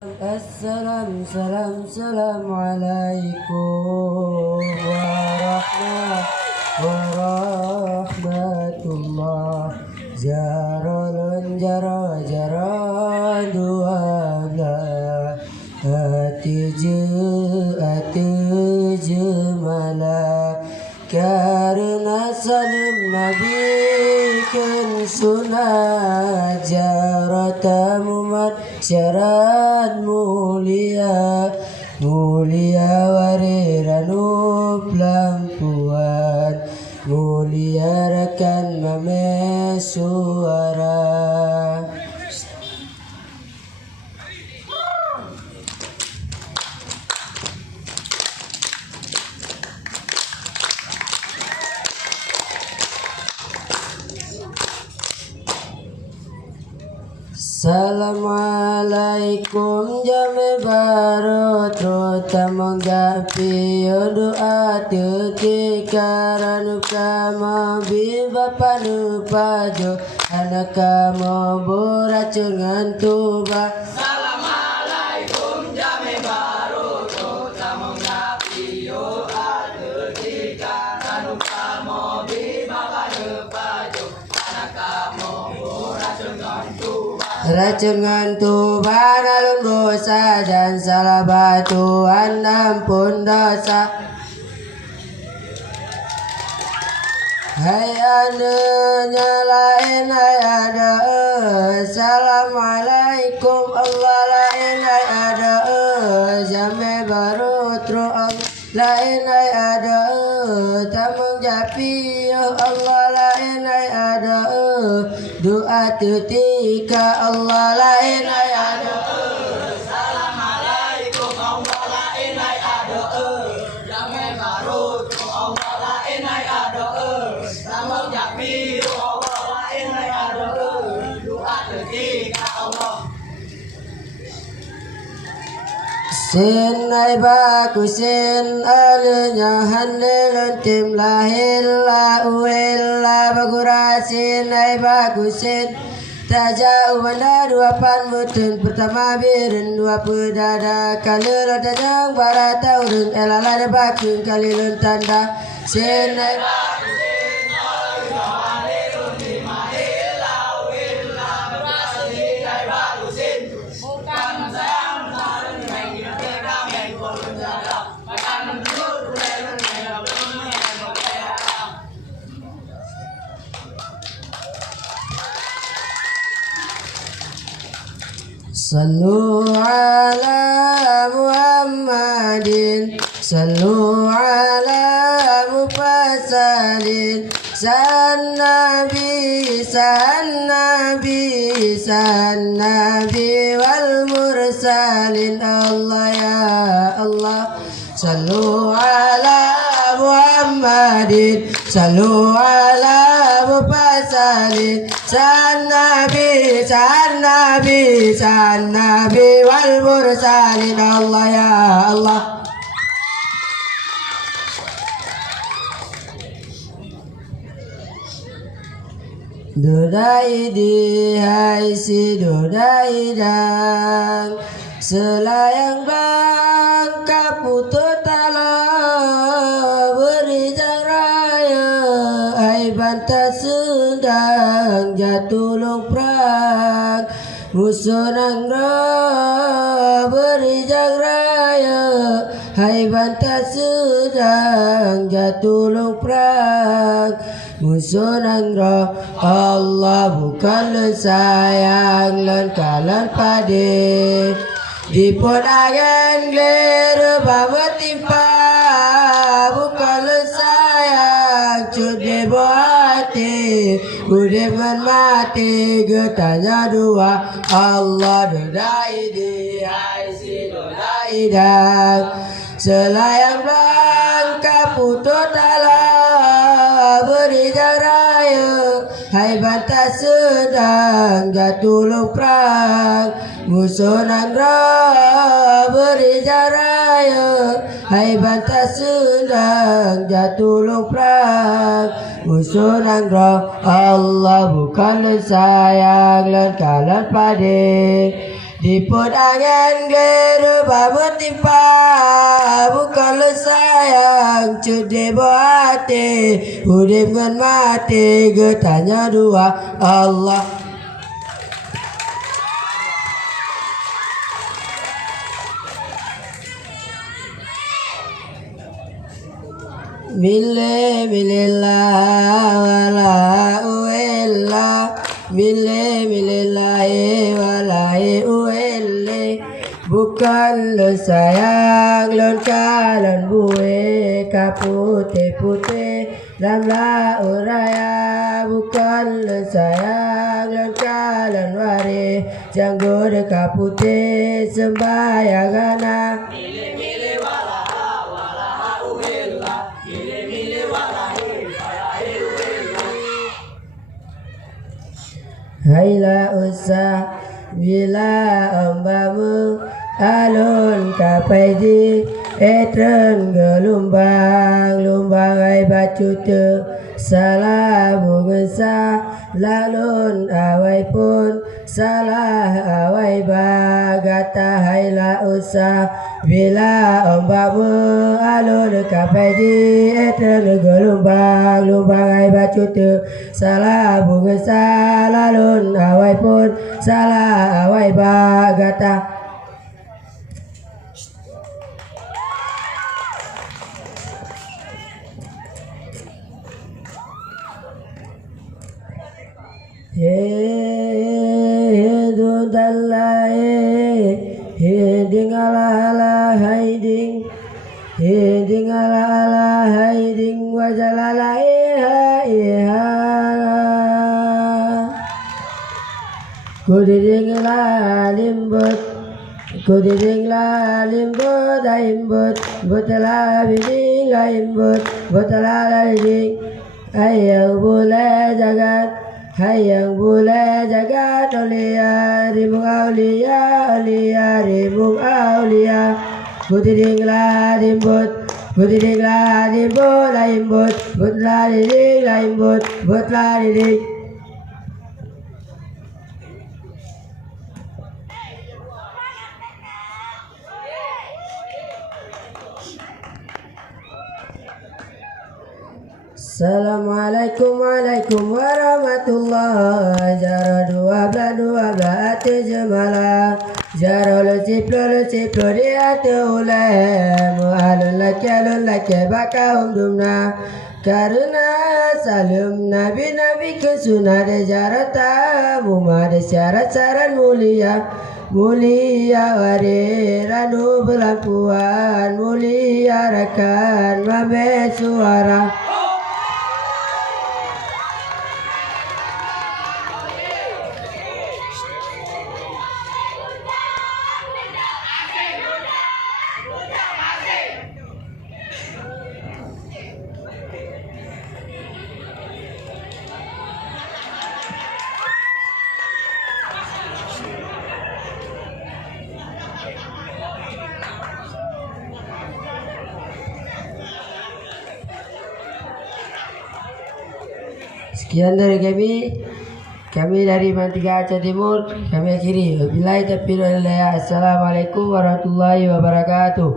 Assalamualaikum warahmatullah. Jaralun jara duala atije mala karena salam nabi kan sunnah jaratamumat syarat mulia wariranu pelampuan mulia rekan mame suara. Assalamualaikum jame baru terutama gapi doa ketika ranuka mabi bapa nupajo anak kamu beracun ngantuba. Assalamualaikum jame baru terutama gapi doa ketika ranuka mabi bapa nupajo anak kamu beracun ngantuba. Racun ngantuban alun dosa dan salah batuan ampun dosa. Hai ane nyalain hai ada. Assalamualaikum Allah lain hai ada. Jame baru tru lain hai ada. Tamang japi Allah lain hai ada. Doa ketika Allah lain hai ada. Assalamualaikum Allah lain hai ada. Jame baru Allah lain hai ada. Tamang japi Allah lain hai ada. Doa ketika Allah. Sin ai baku sin alnya hanel tim lahil la uella bagurasin ai baku sin tajau benda dua pan mutun pertama birin dua pedada kalera tajang barat taurun elala bakun kalilun tanda sin ai Sallu ala Muhammadin Sallu ala Mufassalin San Nabi wal mursalin Allah ya Allah Sallu ala Muhammadin Sallu ala Mufassalin San Nabi wal mursalin Allah ya Allah. Dodai di hai si dodai dang selayang bangka putu tala beri raya ai banta sedang jatuh perang musuh nang beri raya hai banta sedang jatuh perang musuh nang Allah bukan sayang lan kalan pade dipun agen gler bawa timpa bukan sayang cude boati budeman mati getanya dua Allah dodai di hai si dodai dang selayang bangka putu tala beri raya hai banta sedang jatuh perang musuh nang beri raya hai banta sedang jatuh perang musuh nang Allah bukan sayang lan kalan pade Diput angin geru babut timpa, bukan lu sayang cudi buati, udip ngan mati getanya dua Allah. Mille milillah wala uella, mille milillah wala uelle. Bukan lu sayang lon kalon bue kapute pute lam la uraya. Bukan lu sayang lon kalon wari janggur kapute sembayagana. Haila usah bila ambamu alun kapaidi etren gelumbang lumbang ai bacute salah bungesa lalun awai pun salah awai bagata. Haila usah bila ambamu alun kapaidi etren gelumbang lumbang ai bacute salah bungesa lalun awai pun salah awai bagata. Hidu dalai hiding ala hiding hiding ala hiding wajalala iha kudiding la limbut kudiding la limbut aimbut butala biding aimbut butala hiding ayang boleh jagat hayang boleh jagat aulia ribung aulia aulia ribung aulia. Kudiding la dimbut kudiding la dimbut laimbut but la diding laimbut but la diding. Assalamualaikum warahmatullahi jara dua belah ati jemala jara lu ciplo di ati ulai alun laki baka dumna karena salam nabi kesuna de jarata muma de syarat mulia wari ranu berlakuan mulia rakan mabe suara. Sekian dari kami dari Mantiga Aceh Timur, kami akhiri. Wabillahi taufiq wal hidayah. Assalamualaikum warahmatullahi wabarakatuh.